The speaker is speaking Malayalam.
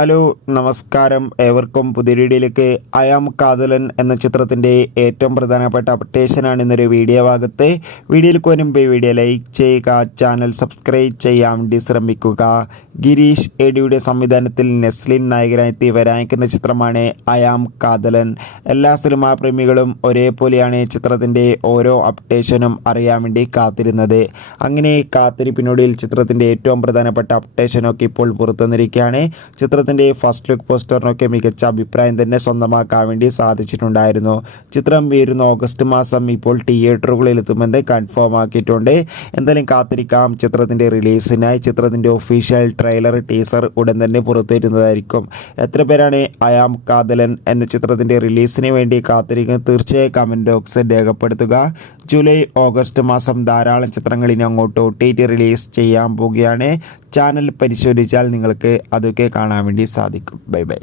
ഹലോ നമസ്കാരം, ഏവർക്കും പുതിയ വീഡിയോയിലേക്ക്. ഐ ആം കാതലൻ എന്ന ചിത്രത്തിൻ്റെ ഏറ്റവും പ്രധാനപ്പെട്ട അപ്ഡേഷനാണ് ഇന്നൊരു വീഡിയോ ഭാഗത്ത്. വീഡിയോയിൽ മുൻപ് വീഡിയോ ലൈക്ക് ചെയ്യുക, ചാനൽ സബ്സ്ക്രൈബ് ചെയ്യാൻ വേണ്ടി ശ്രമിക്കുക. ഗിരീഷ് ഏടിയുടെ സംവിധാനത്തിൽ നെസ്ലിൻ നായകനായി വരാനിരിക്കുന്ന ചിത്രമാണ് ഐ ആം കാതലൻ. എല്ലാ സിനിമാ പ്രേമികളും ഒരേപോലെയാണ് ചിത്രത്തിൻ്റെ ഓരോ അപ്ഡേഷനും അറിയാൻ വേണ്ടി കാത്തിരുന്നത്. അങ്ങനെ കാത്തിരിപ്പിനൊടുവിൽ ചിത്രത്തിൻ്റെ ഏറ്റവും പ്രധാനപ്പെട്ട അപ്ഡേഷനൊക്കെ ഇപ്പോൾ പുറത്തുവന്നിരിക്കുകയാണ്. ചിത്രത്തിൻ്റെ ഫസ്റ്റ് ലുക്ക് പോസ്റ്ററിനൊക്കെ മികച്ച അഭിപ്രായം തന്നെ സ്വന്തമാക്കാൻ വേണ്ടി സാധിച്ചിട്ടുണ്ടായിരുന്നു. ചിത്രം വരുന്ന ഓഗസ്റ്റ് മാസം ഇപ്പോൾ തിയേറ്ററുകളിൽ എത്തുമെന്ന് കൺഫേം ആക്കിയിട്ടുണ്ട്. എന്തായാലും കാത്തിരിക്കാം ചിത്രത്തിൻ്റെ റിലീസിനായി. ചിത്രത്തിൻ്റെ ഒഫീഷ്യൽ ട്രെയിലർ, ടീസർ ഉടൻ തന്നെ പുറത്തു വരുന്നതായിരിക്കും. എത്ര പേരാണ് ഐ ആം കാതലൻ എന്ന ചിത്രത്തിൻ്റെ റിലീസിന് വേണ്ടി കാത്തിരിക്കുന്നത്? തീർച്ചയായും കമൻറ്റ് ബോക്സിൽ രേഖപ്പെടുത്തുക. ജൂലൈ ഓഗസ്റ്റ് മാസം ധാരാളം ചിത്രങ്ങൾ ഇനി അങ്ങോട്ട് OTT റിലീസ് ചെയ്യാൻ പോവുകയാണ്. ചാനൽ പരിശോധിച്ചാൽ നിങ്ങൾക്ക് അതൊക്കെ കാണാൻ വേണ്ടി സാധിക്കും. Bye bye.